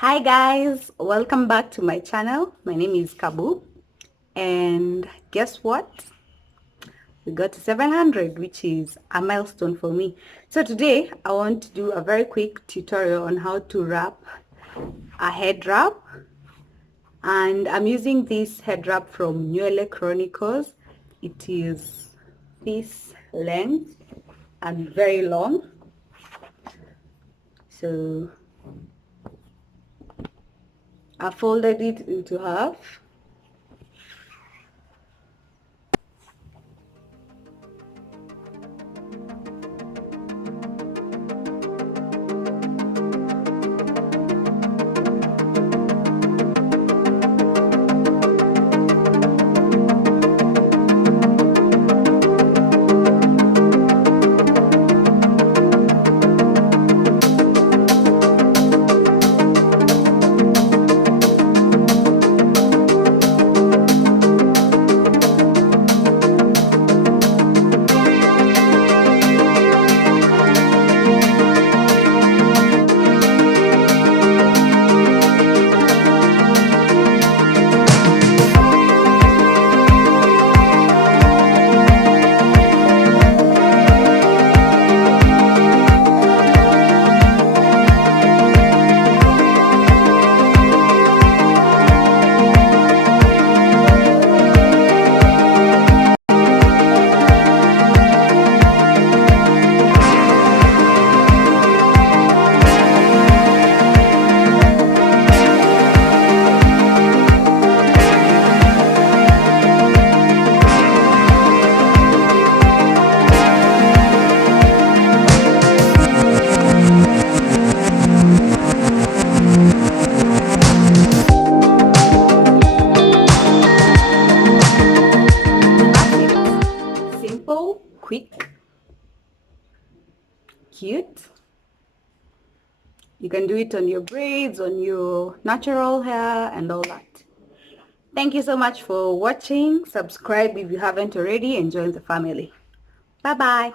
Hi guys, welcome back to my channel. My name is Kabu, and guess what? We got to 700, which is a milestone for me. So today I want to do a very quick tutorial on how to wrap a head wrap, and I'm using this head wrap from Nywele Chronicles. It is this length and very long. So I folded it into half. Simple, quick, cute. You can do it on your braids, on your natural hair and all that. Thank you so much for watching. Subscribe if you haven't already and join the family. Bye bye.